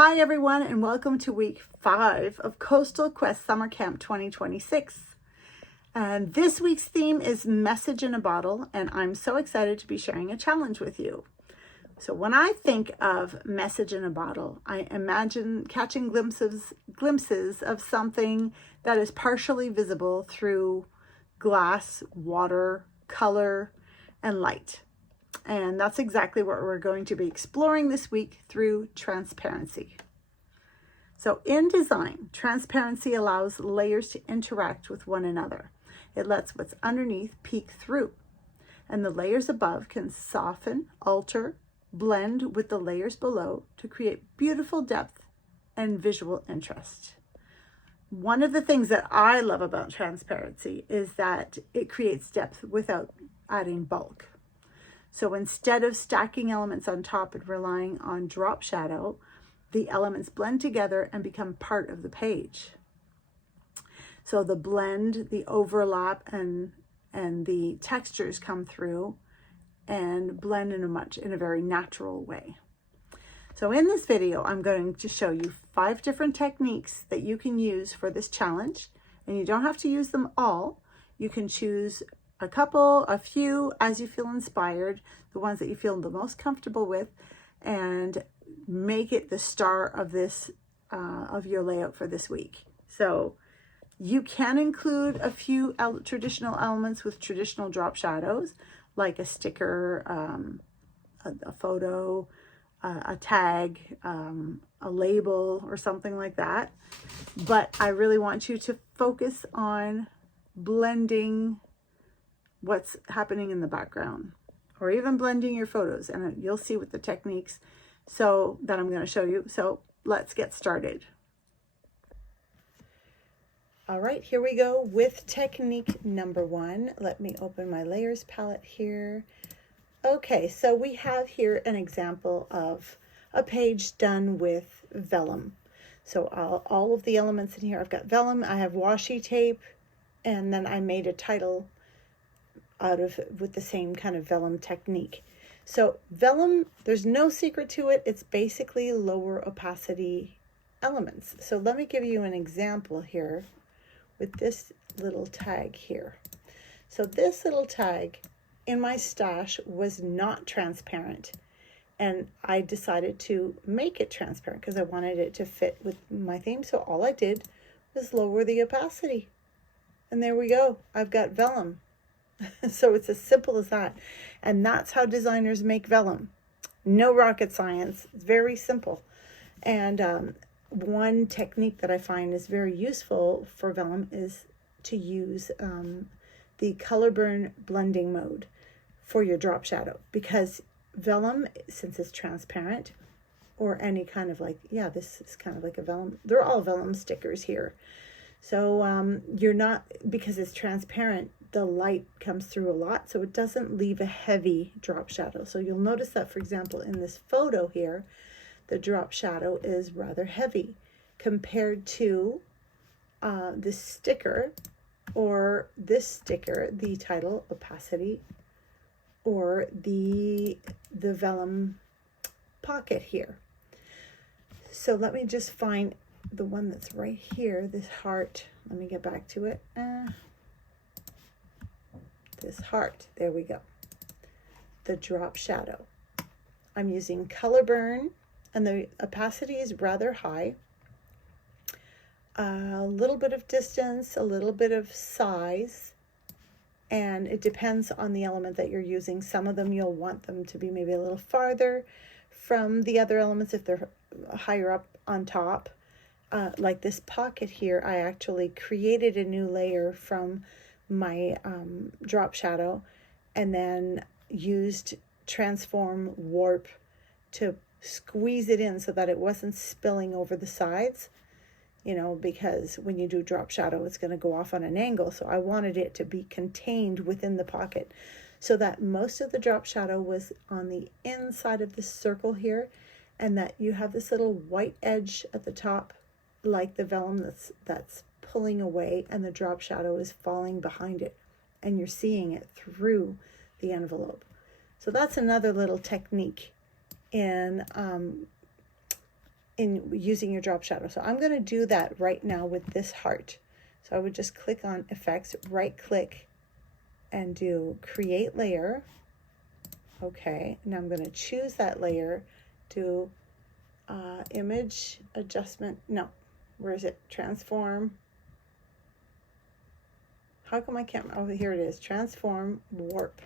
Hi everyone, and welcome to week 5 of Coastal Quest Summer Camp 2026. And this week's theme is Message in a Bottle, and I'm so excited to be sharing a challenge with you. So when I think of message in a bottle, I imagine catching glimpses of something that is partially visible through glass, water, color, and light. And that's exactly what we're going to be exploring this week through transparency. So in design, transparency allows layers to interact with one another. It lets what's underneath peek through, and the layers above can soften, alter, blend with the layers below to create beautiful depth and visual interest. One of the things that I love about transparency is that it creates depth without adding bulk. So instead of stacking elements on top and relying on drop shadow, the elements blend together and become part of the page. So the blend, the overlap, and the textures come through and blend in a very natural way. So in this video, I'm going to show you 5 different techniques that you can use for this challenge, and you don't have to use them all. You can choose a couple, a few, as you feel inspired, the ones that you feel the most comfortable with, and make it the star of this of your layout for this week. So you can include a few traditional elements with traditional drop shadows, like a sticker, a photo, a tag, a label, or something like that. But I really want you to focus on blending what's happening in the background, or even blending your photos, and you'll see with the techniques that I'm going to show you. So let's get started. All right, here we go with technique number 1. Let me open my layers palette here. Okay, so we have here an example of a page done with vellum. So all of the elements in here, I've got vellum, I have washi tape, and then I made a title with the same kind of vellum technique. So vellum, there's no secret to it. It's basically lower opacity elements. So let me give you an example here with this little tag here. So this little tag in my stash was not transparent, and I decided to make it transparent because I wanted it to fit with my theme. So all I did was lower the opacity, and there we go. I've got vellum. So it's as simple as that. And that's how designers make vellum. No rocket science. It's very simple. And one technique that I find is very useful for vellum is to use the color burn blending mode for your drop shadow, because vellum, since it's transparent, or any kind of this is kind of like a vellum. They're all vellum stickers here. So you're not, because it's transparent, the light comes through a lot, so it doesn't leave a heavy drop shadow. So you'll notice that, for example, in this photo here, the drop shadow is rather heavy compared to this sticker, or this sticker, the title, opacity, or the vellum pocket here. So let me just find the one that's right here, this heart. Let me get back to it. This heart, there we go. The drop shadow. I'm using color burn, and the opacity is rather high. A little bit of distance, a little bit of size, and it depends on the element that you're using. Some of them you'll want them to be maybe a little farther from the other elements if they're higher up on top. Like this pocket here, I actually created a new layer from my drop shadow, and then used transform warp to squeeze it in so that it wasn't spilling over the sides, because when you do drop shadow, it's going to go off on an angle. So I wanted it to be contained within the pocket, so that most of the drop shadow was on the inside of this circle here, and that you have this little white edge at the top, like the vellum that's pulling away, and the drop shadow is falling behind it, and you're seeing it through the envelope. So that's another little technique in in using your drop shadow. So I'm going to do that right now with this heart. So I would just click on effects, right click, and do create layer. Okay, now I'm going to choose that layer, do image adjustment. No, where is it? Transform. How come I can't? Oh, here it is. Transform, warp.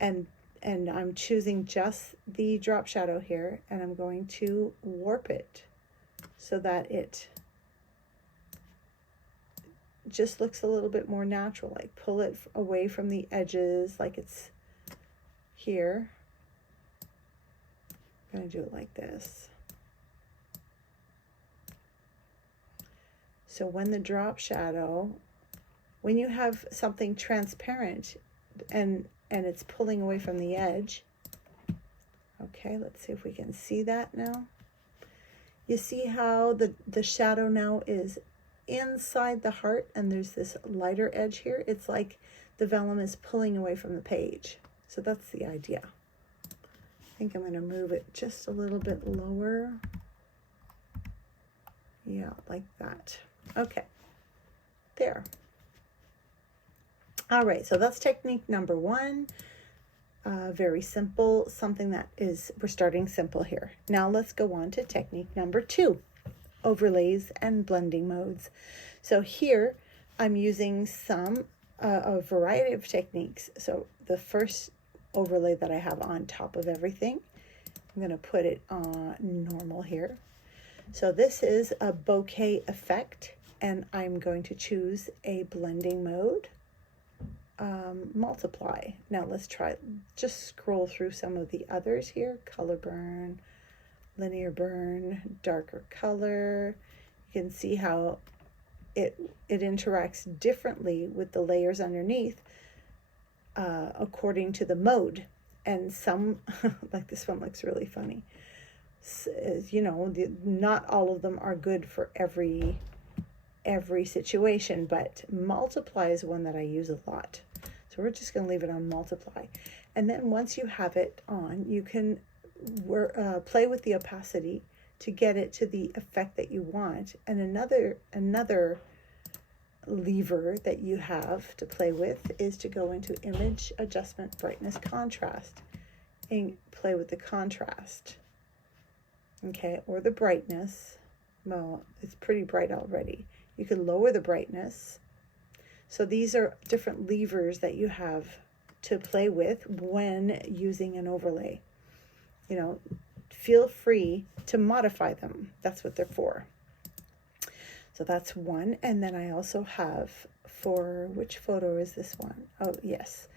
And I'm choosing just the drop shadow here, and I'm going to warp it so that it just looks a little bit more natural. Like pull it away from the edges like it's here. I'm going to do it like this. So when the drop shadow, when you have something transparent and it's pulling away from the edge. Okay, let's see if we can see that now. You see how the shadow now is inside the heart and there's this lighter edge here. It's like the vellum is pulling away from the page. So that's the idea. I think I'm going to move it just a little bit lower. Yeah, like that. Okay, there. All right, so that's technique number one. Very simple, something that is, we're starting simple here. Now let's go on to technique number two, overlays and blending modes. So here I'm using a variety of techniques. So the first overlay that I have on top of everything, I'm going to put it on normal here. So this is a bokeh effect, and I'm going to choose a blending mode. Multiply. Now let's try, just scroll through some of the others here. Color burn, linear burn, darker color. You can see how it interacts differently with the layers underneath according to the mode. And some, like this one looks really funny. You know, not all of them are good for every situation, but multiply is one that I use a lot. So we're just going to leave it on multiply. And then once you have it on, you can play with the opacity to get it to the effect that you want. And another lever that you have to play with is to go into image adjustment, brightness, contrast, and play with the contrast. Okay, or the brightness. Well, it's pretty bright already. You can lower the brightness. So these are different levers that you have to play with when using an overlay. You know, feel free to modify them. That's what they're for. So that's one. And then I also have, for which photo is this one? Oh, yes.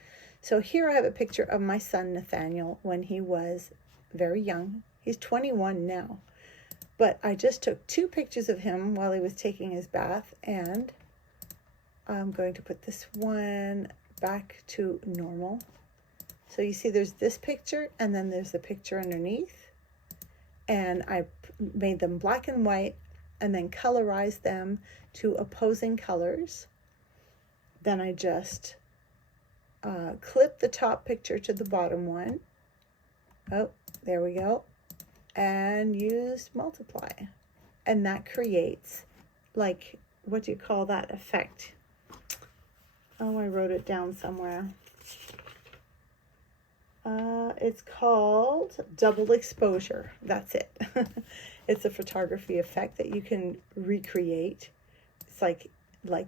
So here I have a picture of my son Nathaniel when he was very young. He's 21 now. But I just took 2 pictures of him while he was taking his bath, and I'm going to put this one back to normal. So you see there's this picture, and then there's the picture underneath. And I made them black and white, and then colorized them to opposing colors. Then I just clipped the top picture to the bottom one. Oh, there we go. And use multiply, and that creates, like, what do you call that effect? Oh, I wrote it down somewhere. It's called double exposure. That's it. It's a photography effect that you can recreate. It's like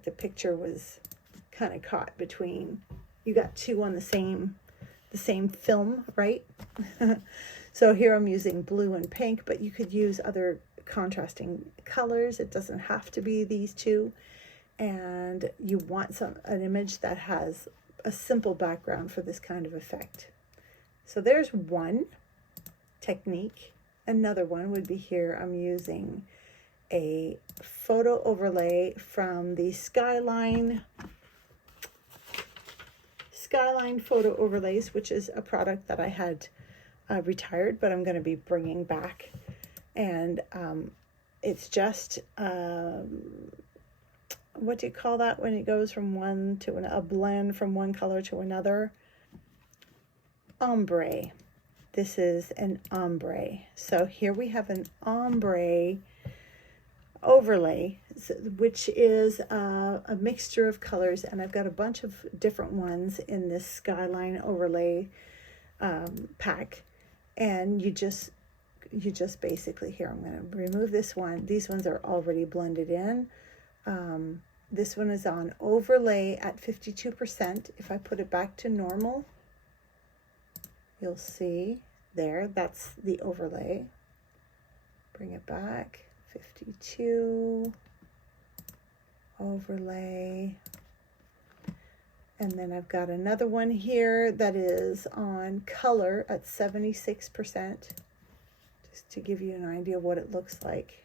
the picture was kind of caught between, you got 2 on the same film, right? So here I'm using blue and pink, but you could use other contrasting colors. It doesn't have to be these 2. And you want an image that has a simple background for this kind of effect. So there's one technique. Another one would be here. I'm using a photo overlay from the Skyline photo overlays, which is a product that I had retired, but I'm going to be bringing back. And it's just, what do you call that when it goes from one to a blend from one color to another? Ombre. this is an ombre. So here we have an ombre overlay, which is a mixture of colors, and I've got a bunch of different ones in this skyline overlay pack. And you just basically, here, I'm going to remove this one. These ones are already blended in. This one is on overlay at 52%. If I put it back to normal, you'll see there, that's the overlay. Bring it back, 52, overlay. And then I've got another one here that is on color at 76%, just to give you an idea of what it looks like.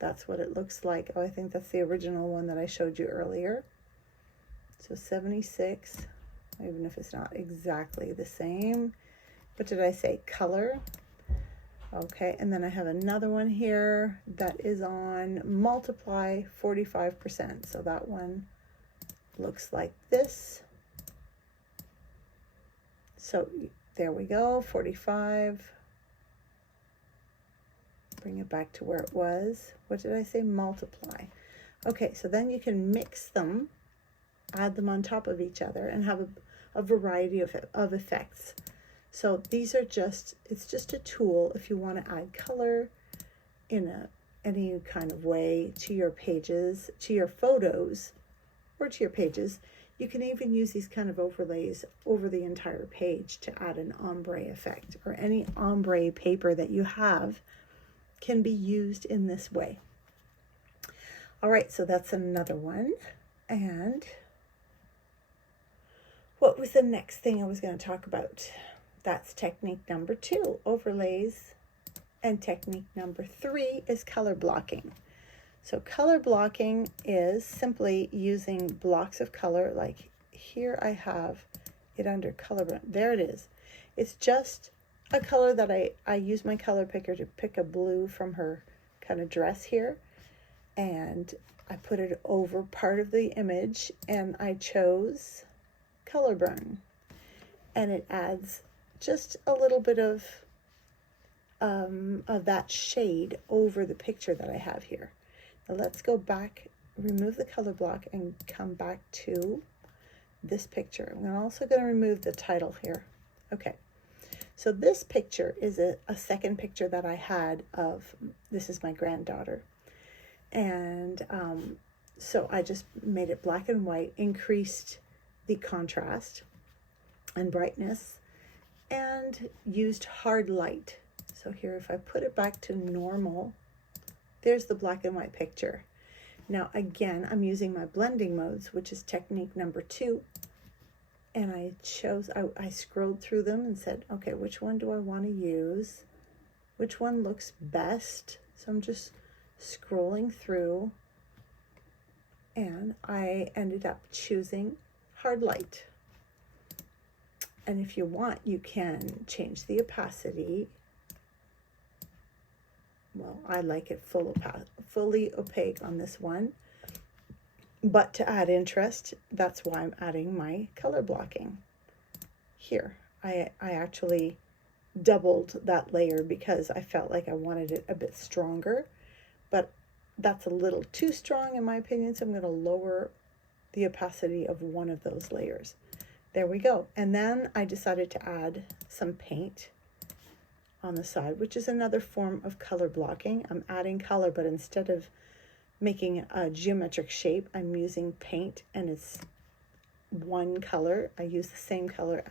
That's what it looks like. Oh, I think that's the original one that I showed you earlier. So 76, even if it's not exactly the same. What did I say? Color. Okay, and then I have another one here that is on multiply 45%. So that one looks like this. So there we go, 45. Bring it back to where it was. What did I say? Multiply. Okay, so then you can mix them, add them on top of each other, and have a variety of effects. So these are just, it's just a tool if you want to add color in any kind of way to your pages, to your photos, or to your pages. You can even use these kind of overlays over the entire page to add an ombre effect, or any ombre paper that you have can be used in this way. All right, so that's another one. And what was the next thing I was going to talk about? That's technique number 2, overlays. And technique number 3 is color blocking. So color blocking is simply using blocks of color. Like here I have it under color. There it is. It's just a color that I use my color picker to pick a blue from her kind of dress here, and I put it over part of the image, and I chose color burn, and it adds just a little bit of that shade over the picture that I have here. Now let's go back, remove the color block, and come back to this picture. I'm also going to remove the title here. Okay. So this picture is a second picture that I had of, this is my granddaughter. And so I just made it black and white, increased the contrast and brightness, and used hard light. So here, if I put it back to normal, there's the black and white picture. Now again, I'm using my blending modes, which is technique number 2. And I scrolled through them and said, okay, which one do I want to use? Which one looks best? So I'm just scrolling through, and I ended up choosing hard light. And if you want, you can change the opacity. Well, I like it fully opaque on this one. But to add interest, that's why I'm adding my color blocking. Here, I actually doubled that layer because I felt like I wanted it a bit stronger, but that's a little too strong in my opinion, so I'm going to lower the opacity of one of those layers. There we go. And then I decided to add some paint on the side, which is another form of color blocking. I'm adding color, but instead of making a geometric shape, I'm using paint, and it's one color. I use the same color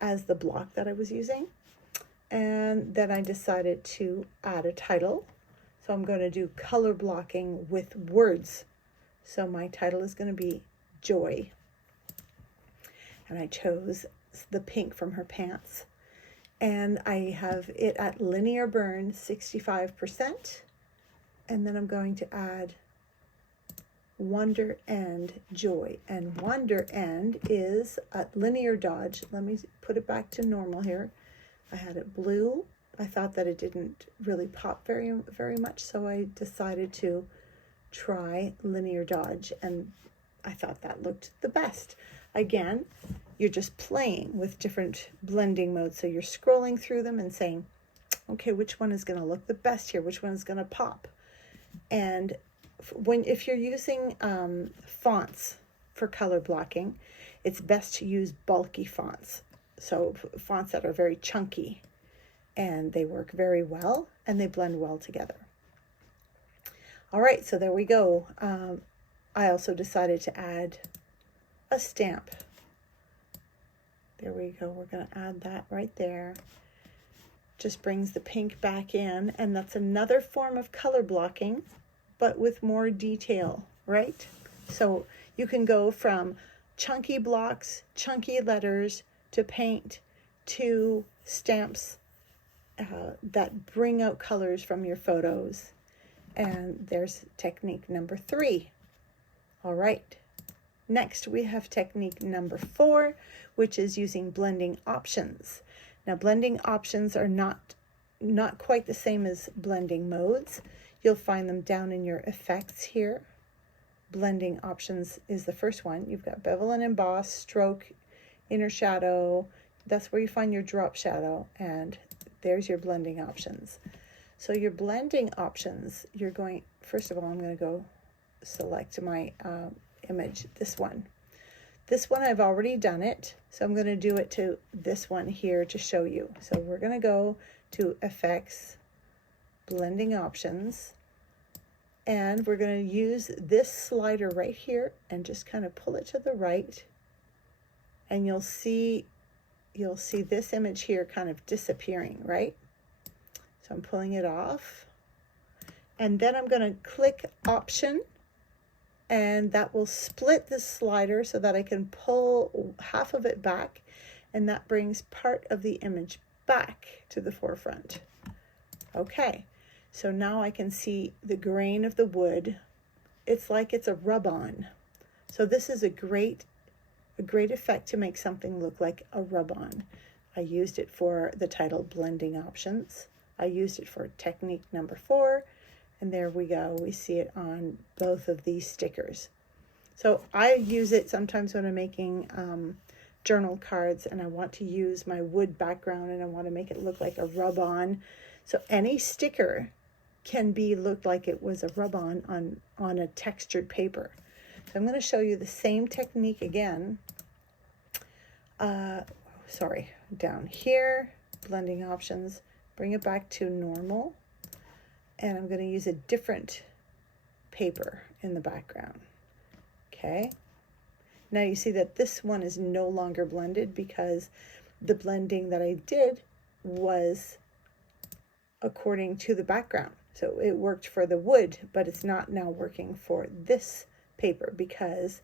as the block that I was using. And then I decided to add a title. So I'm going to do color blocking with words. So my title is going to be Joy. And I chose the pink from her pants. And I have it at linear burn 65%. And then I'm going to add wonder and joy. And wonder and is at linear dodge. Let me put it back to normal here. I had it blue. I thought that it didn't really pop very much, so I decided to try linear dodge, and I thought that looked the best. Again, you're just playing with different blending modes. So you're scrolling through them and saying, okay, which one is going to look the best here? Which one is going to pop? And if you're using fonts for color blocking, it's best to use bulky fonts. So fonts that are very chunky, and they work very well and they blend well together. All right, so there we go. I also decided to add a stamp. There we go. We're going to add that right there. Just brings the pink back in, and that's another form of color blocking, but with more detail, right? So you can go from chunky blocks, chunky letters, to paint, to stamps that bring out colors from your photos. And there's technique number 3. All right. Next, we have technique number 4, which is using blending options. Now, blending options are not quite the same as blending modes. You'll find them down in your effects here. Blending options is the first one. You've got bevel and emboss, stroke, inner shadow. That's where you find your drop shadow, and there's your blending options. So your blending options, you're going, first of all, I'm going to go select my image, this one. This one, I've already done it, so I'm going to do it to this one here to show you. So we're going to go to Effects, Blending Options, and we're going to use this slider right here and just kind of pull it to the right, and you'll see this image here kind of disappearing, right? So I'm pulling it off, and then I'm going to click Option, and that will split this slider so that I can pull half of it back, and that brings part of the image back to the forefront. Okay, so now I can see the grain of the wood. It's like it's a rub-on. So this is a great effect to make something look like a rub-on. I used it for the title Blending Options. I used it for technique number 4, and there we go. We see it on both of these stickers. So I use it sometimes when I'm making journal cards and I want to use my wood background and I want to make it look like a rub-on. So any sticker can look like it was a rub-on on a textured paper. So I'm going to show you the same technique again. Down here, blending options, bring it back to normal, and I'm going to use a different paper in the background. Okay, now you see that this one is no longer blended because the blending that I did was according to the background. So it worked for the wood, but it's not now working for this paper because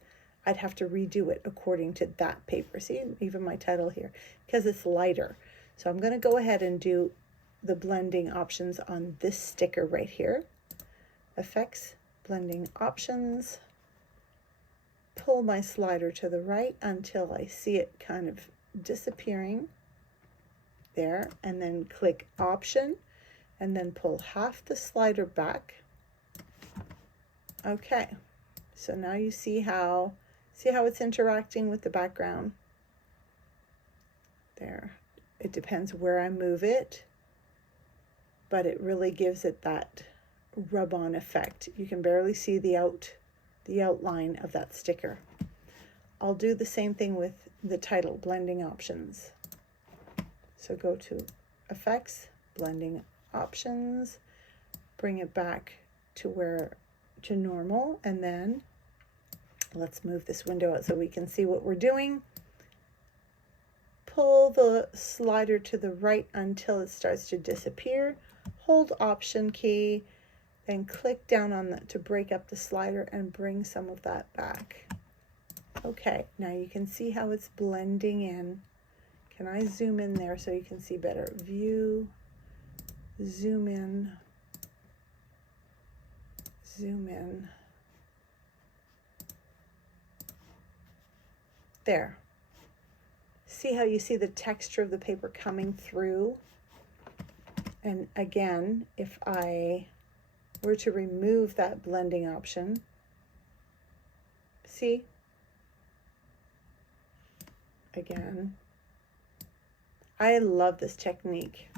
I'd have to redo it according to that paper. See, even my title here, because it's lighter. So I'm going to go ahead and do the blending options on this sticker right here. Effects, blending options. Pull my slider to the right until I see it kind of disappearing there, and then click Option, and then pull half the slider back. Okay, so now you see how it's interacting with the background. There, it depends where I move it, but it really gives it that rub-on effect. You can barely see the outline of that sticker. I'll do the same thing with the title, blending options. So go to Effects, Blending Options, bring it back to normal, and then let's move this window out so we can see what we're doing. Pull the slider to the right until it starts to disappear. Hold Option key, then click down on that to break up the slider and bring some of that back. Okay, now you can see how it's blending in. Can I zoom in there so you can see better? View, zoom in, zoom in. There. See how you see the texture of the paper coming through? And again, if I were to remove that blending option, see? again. I love this technique.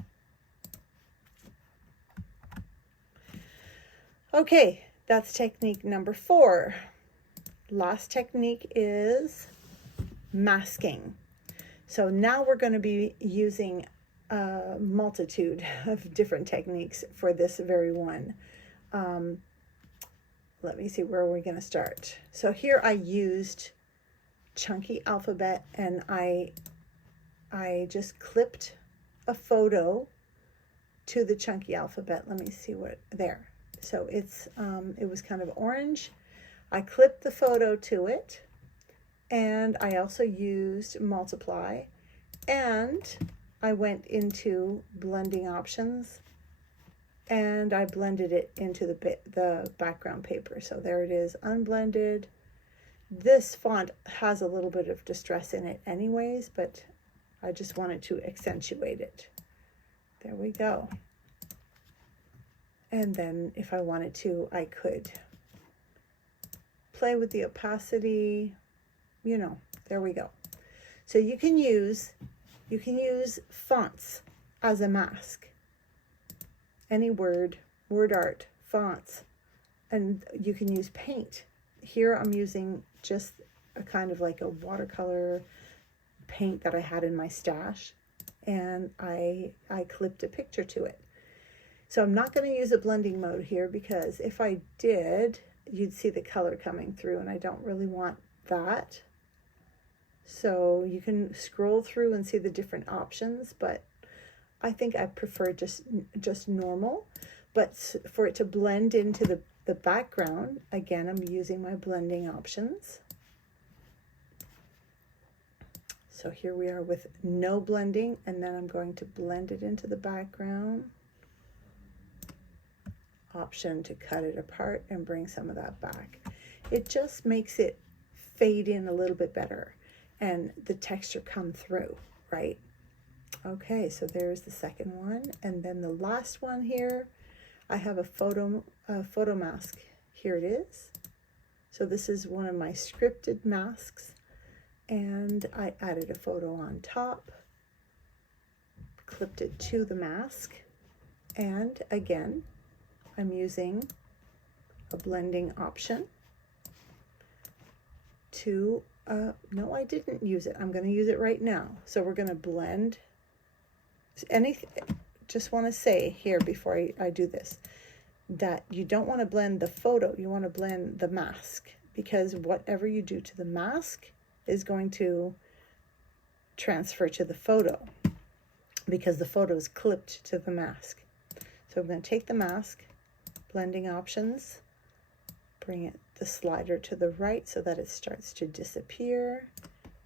Okay, that's technique number 4. Last technique is masking. So now we're going to be using a multitude of different techniques for this very one. Let me see, where are we going to start? So here I used chunky alphabet, and I just clipped a photo to the chunky alphabet. Let me see what there. So it's it was kind of orange. I clipped the photo to it, and I also used multiply, and I went into blending options, and I blended it into the background paper. So there it is, unblended. This font has a little bit of distress in it anyways, but I just wanted to accentuate it. There we go. And then if I wanted to, I could play with the opacity, you know, there we go. So you can use fonts as a mask. Any word art, fonts, and you can use paint. Here I'm using just a kind of like a watercolor paint that I had in my stash, and I clipped a picture to it. So I'm not going to use a blending mode here, because if I did, you'd see the color coming through, and I don't really want that. So you can scroll through and see the different options, but I think I prefer just normal. But for it to blend into the background, again, I'm using my blending options. So here we are with no blending, and then I'm going to blend it into the background. Option to cut it apart and bring some of that back. It just makes it fade in a little bit better and the texture come through, right? Okay, so there's the second one. And then the last one here, I have a photo mask. Here it is. So this is one of my scripted masks, and I added a photo on top, clipped it to the mask, and again, I'm using a blending option to, no, I didn't use it. I'm going to use it right now. So we're going to blend just want to say here before I do this, that you don't want to blend the photo, you want to blend the mask, because whatever you do to the mask is going to transfer to the photo, because the photo is clipped to the mask. So I'm going to take the mask, blending options, bring the slider to the right so that it starts to disappear,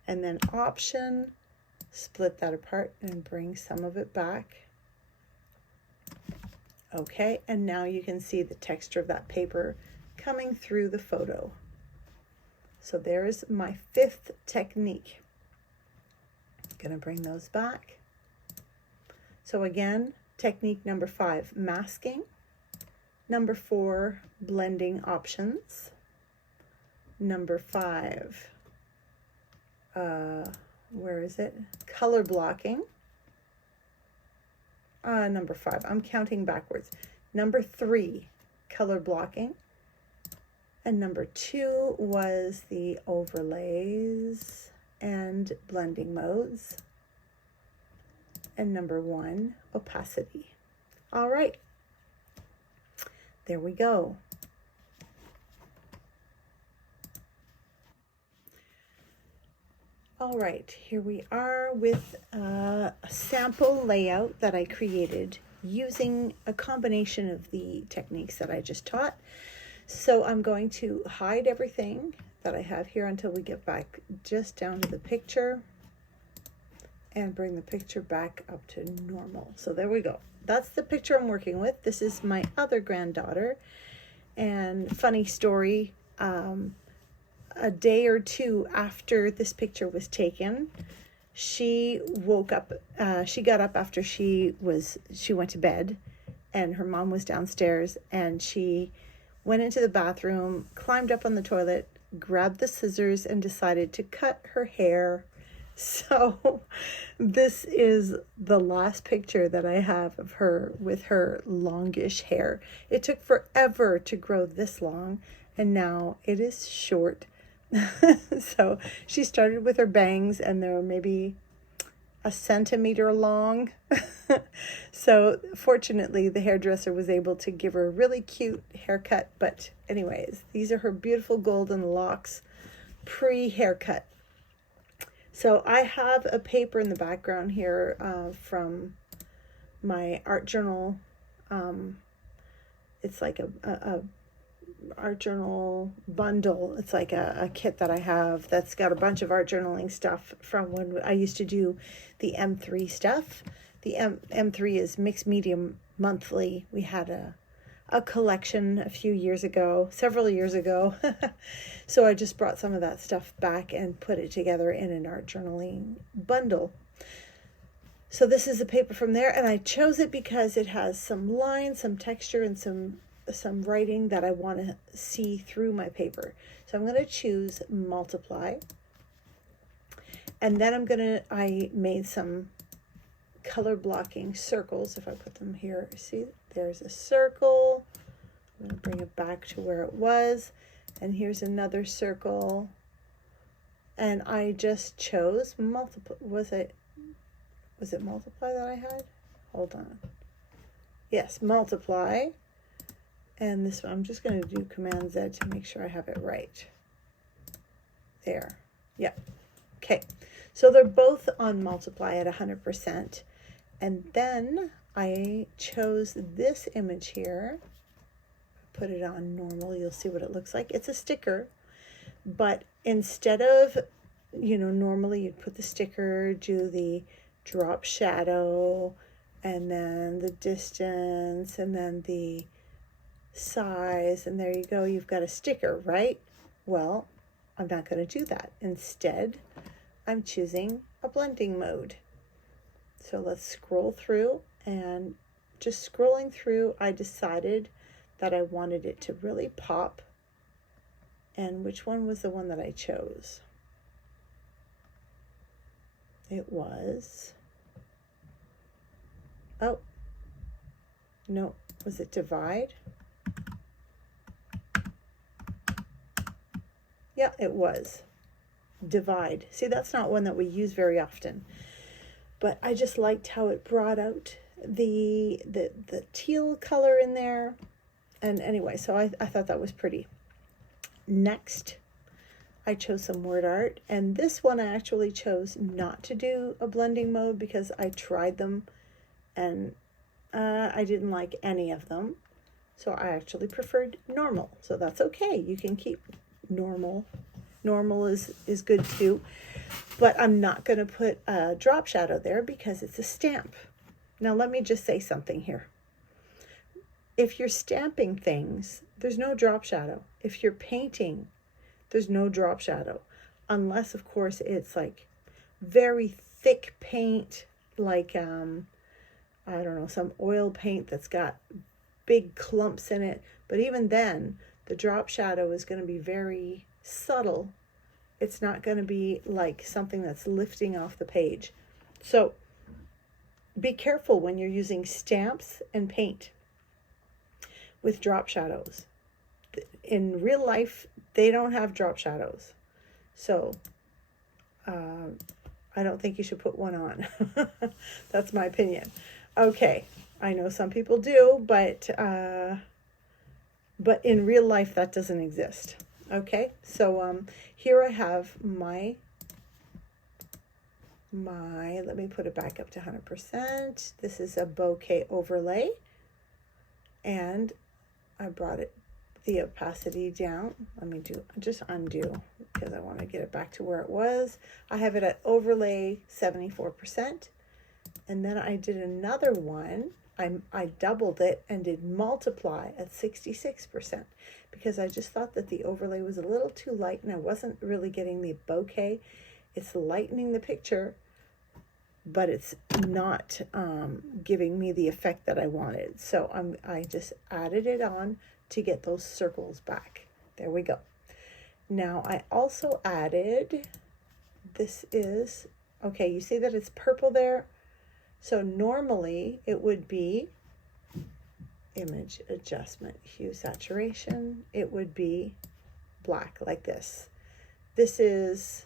and then option, split that apart and bring some of it back. Okay, and now you can see the texture of that paper coming through the photo. So there's my 5th technique. Gonna bring those back. So again, technique number 5, masking. Number 4, blending options. Number 5, where is it? Color blocking. Number 5, I'm counting backwards. Number 3, color blocking. And number 2 was the overlays and blending modes. And number 1, opacity. All right, there we go. All right, here we are with a sample layout that I created using a combination of the techniques that I just taught. So I'm going to hide everything that I have here until we get back just down to the picture and bring the picture back up to normal. So there we go. That's the picture I'm working with. This is my other granddaughter. And funny story, a day or two after this picture was taken, she woke up, she got up after she went to bed, and her mom was downstairs, and she went into the bathroom, climbed up on the toilet, grabbed the scissors, and decided to cut her hair So this is the last picture that I have of her with her longish hair. It took forever to grow this long, and now it is short. So she started with her bangs, and they're maybe a centimeter long. So fortunately, the hairdresser was able to give her a really cute haircut. But anyways, these are her beautiful golden locks pre-haircut. So I have a paper in the background here from my art journal. It's like a art journal bundle. It's like a kit that I have that's got a bunch of art journaling stuff from when I used to do the M3 stuff. The M3 is Mixed Medium Monthly. We had a collection a few years ago, several years ago. So I just brought some of that stuff back and put it together in an art journaling bundle. So this is a paper from there, and I chose it because it has some lines, some texture, and some writing that I want to see through my paper. So I'm going to choose multiply, and then I made some color blocking circles. If I put them here, see, there's a circle. I'm going to bring it back to where it was, and here's another circle, and I just chose multiply. Was it multiply that I had? Hold on. Yes, multiply. And this one, I'm just going to do Command Z to make sure I have it right. There. Yep. Okay. So they're both on multiply at 100%. And then I chose this image here. Put it on normal. You'll see what it looks like. It's a sticker. But instead of, normally you'd put the sticker, do the drop shadow, and then the distance, and then the size, and there you go, you've got a sticker, right? Well, I'm not going to do that. Instead, I'm choosing a blending mode. So let's scroll through, and just scrolling through, I decided that I wanted it to really pop. And which one was the one that I chose? It was, oh, no, was it divide? Yeah, it was divide. See, that's not one that we use very often, but I just liked how it brought out the teal color in there. And anyway, so I thought that was pretty. Next, I chose some word art, and this one I actually chose not to do a blending mode because I tried them and I didn't like any of them. So I actually preferred normal. So that's okay. You can keep normal. Normal is good too. But I'm not going to put a drop shadow there because it's a stamp. Now let me just say something here. If you're stamping things, there's no drop shadow. If you're painting, there's no drop shadow. Unless, of course, it's like very thick paint, like, I don't know, some oil paint that's got big clumps in it. But even then, the drop shadow is going to be very subtle. It's not going to be like something that's lifting off the page. So be careful when you're using stamps and paint with drop shadows. In real life, they don't have drop shadows. So I don't think you should put one on. That's my opinion. Okay, I know some people do, but in real life that doesn't exist. Okay, so here I have my, let me put it back up to 100%. This is a bouquet overlay, and I brought the opacity down. Let me just undo because I want to get it back to where it was. I have it at overlay 74%. And then I did another one. I doubled it and did multiply at 66% because I just thought that the overlay was a little too light and I wasn't really getting the bouquet. It's lightening the picture, but it's not giving me the effect that I wanted. So I just added it on to get those circles back. There we go. Now I also added, this is Okay, you see that it's purple there? So normally it would be image adjustment, hue saturation. It would be black like this. This is,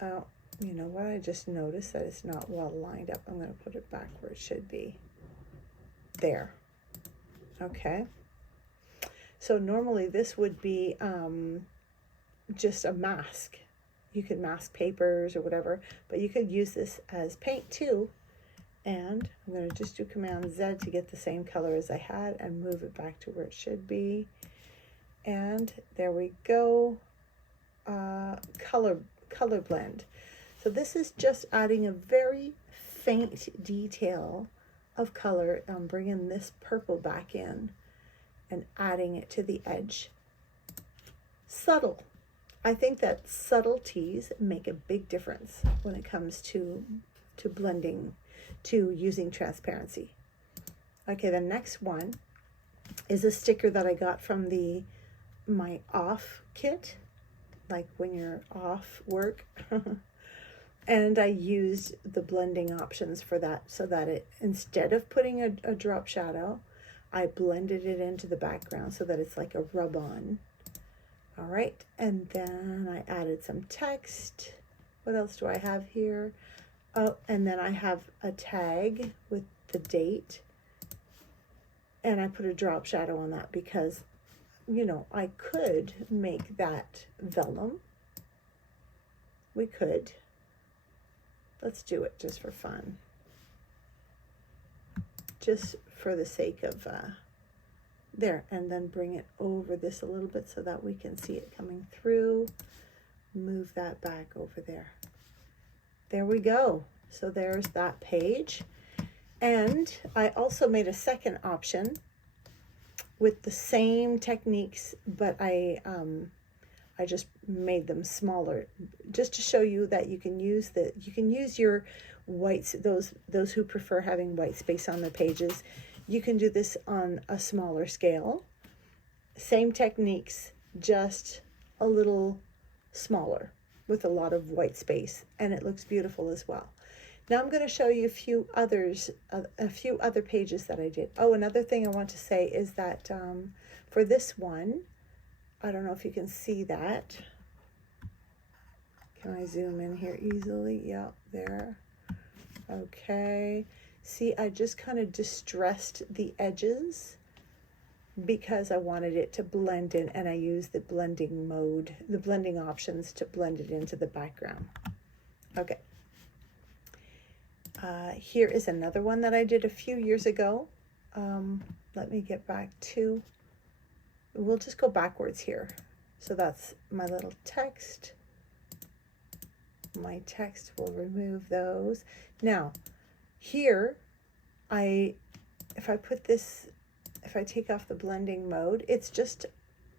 you know what, I just noticed that it's not well lined up. I'm going to put it back where it should be. There. Okay. So normally this would be just a mask. You could mask papers or whatever, but you could use this as paint too. And I'm going to just do Command Z to get the same color as I had and move it back to where it should be. And there we go. Color blend. So this is just adding a very faint detail of color. I'm bringing this purple back in and adding it to the edge. Subtle. I think that subtleties make a big difference when it comes to blending, to using transparency. Okay, the next one is a sticker that I got from my off kit, like when you're off work. And I used the blending options for that, so that it, instead of putting a drop shadow, I blended it into the background so that it's like a rub-on. All right, and then I added some text. What else do I have here? Oh, and then I have a tag with the date, and I put a drop shadow on that because, you know, I could make that vellum. We could. Let's do it just for fun. Just for the sake of there, and then bring it over this a little bit so that we can see it coming through. Move that back over there. There we go. So there's that page. And I also made a second option with the same techniques, but I just made them smaller, just to show you that you can use your whites, those who prefer having white space on their pages. You can do this on a smaller scale. Same techniques, just a little smaller with a lot of white space, and it looks beautiful as well. Now I'm going to show you a few other pages that I did. Oh, another thing I want to say is that for this one, I don't know if you can see that. Can I zoom in here easily? Yep, there. Okay. See, I just kind of distressed the edges because I wanted it to blend in, and I used the blending mode, the blending options to blend it into the background. Okay. Here is another one that I did a few years ago. Let me get back to, we'll just go backwards here. So that's my little text. My text will remove those. Now, here, if I take off the blending mode, it's just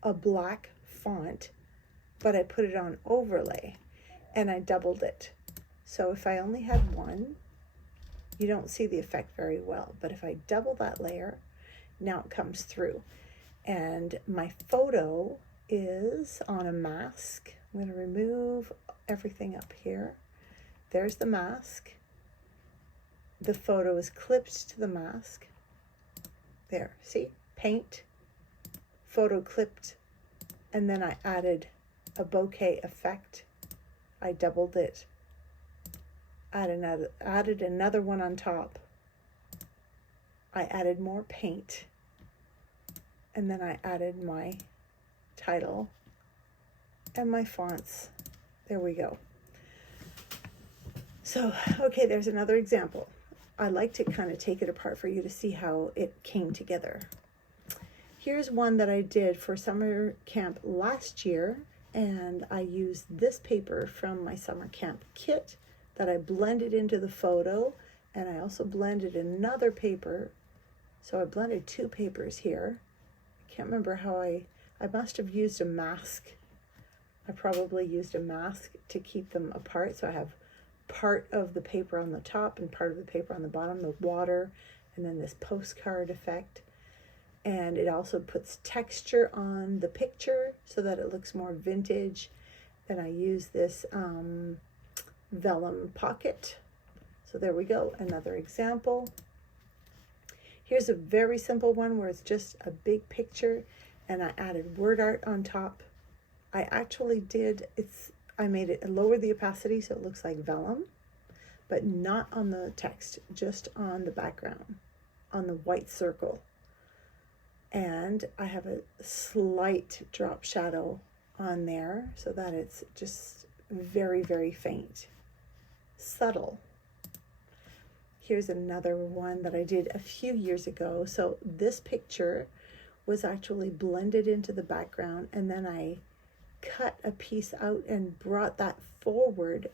a black font, but I put it on overlay and I doubled it. So if I only had one, you don't see the effect very well, but if I double that layer, now it comes through. And my photo is on a mask. I'm going to remove everything up here. There's the mask. The photo is clipped to the mask. There, see? Paint, photo clipped, and then I added a bokeh effect. I doubled it. Added another one on top. I added more paint, and then I added my title and my fonts. There we go. So, okay, there's another example. I like to kind of take it apart for you to see how it came together. Here's one that I did for summer camp last year, and I used this paper from my summer camp kit that I blended into the photo, and I also blended another paper. So I blended two papers here. I can't remember how I must have used a mask. I probably used a mask to keep them apart. So I have part of the paper on the top and part of the paper on the bottom, the water, and then this postcard effect. And it also puts texture on the picture so that it looks more vintage. And I use this vellum pocket. So there we go, another example. Here's a very simple one where it's just a big picture and I added word art on top. I actually did, I made it lower the opacity so it looks like vellum, but not on the text, just on the background, on the white circle. And I have a slight drop shadow on there so that it's just very, very faint, subtle. Here's another one that I did a few years ago. So this picture was actually blended into the background, and then I cut a piece out and brought that forward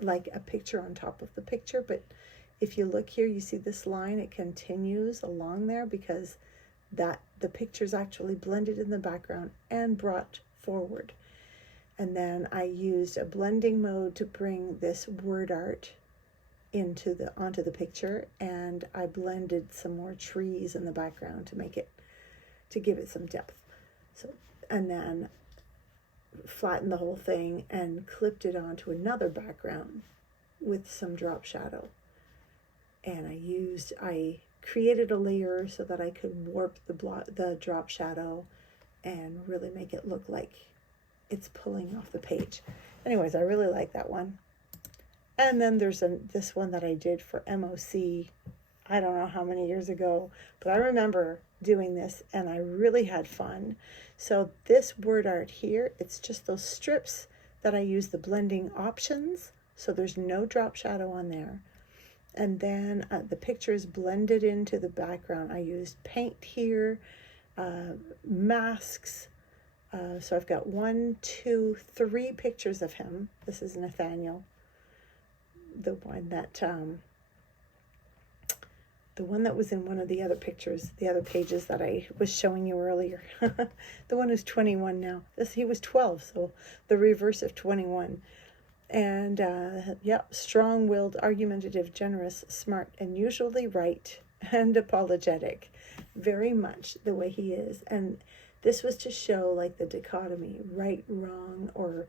like a picture on top of the picture. But if you look here, you see this line, it continues along there because the picture's actually blended in the background and brought forward. And then I used a blending mode to bring this word art onto the picture, and I blended some more trees in the background to give it some depth. So, and then flattened the whole thing and clipped it onto another background with some drop shadow. And I created a layer so that I could warp the drop shadow and really make it look like it's pulling off the page. Anyways, I really like that one. And then there's this one that I did for MOC, I don't know how many years ago, but I remember doing this and I really had fun. So this word art here, it's just those strips that I use the blending options, so there's no drop shadow on there. And then the picture is blended into the background. I used paint here, masks. So I've got 1, 2, 3 pictures of him. This is Nathaniel. The one that was in one of the other pictures, the other pages that I was showing you earlier. The one who's 21 now. He was 12, so the reverse of 21. And yeah, strong-willed, argumentative, generous, smart, and usually right and apologetic. Very much the way he is. And this was to show like the dichotomy, right, wrong, or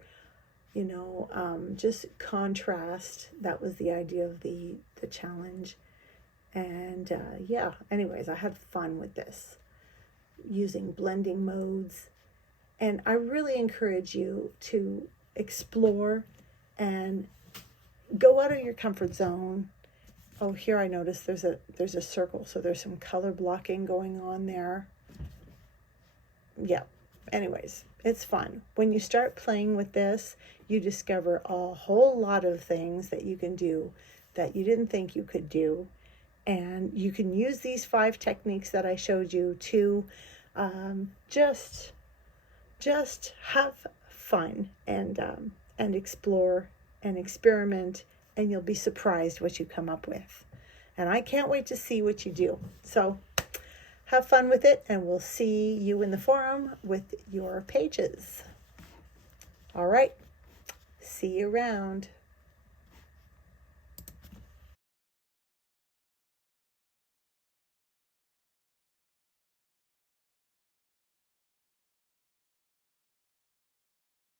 just contrast. That was the idea of the challenge. And yeah, anyways, I had fun with this, using blending modes. And I really encourage you to explore and go out of your comfort zone. Oh, here I noticed there's a circle, so there's some color blocking going on there. Yeah, anyways, it's fun. When you start playing with this, you discover a whole lot of things that you can do that you didn't think you could do. And you can use these 5 techniques that I showed you to just have fun and explore and experiment, and you'll be surprised what you come up with. And I can't wait to see what you do. So have fun with it, and we'll see you in the forum with your pages. All right, see you around.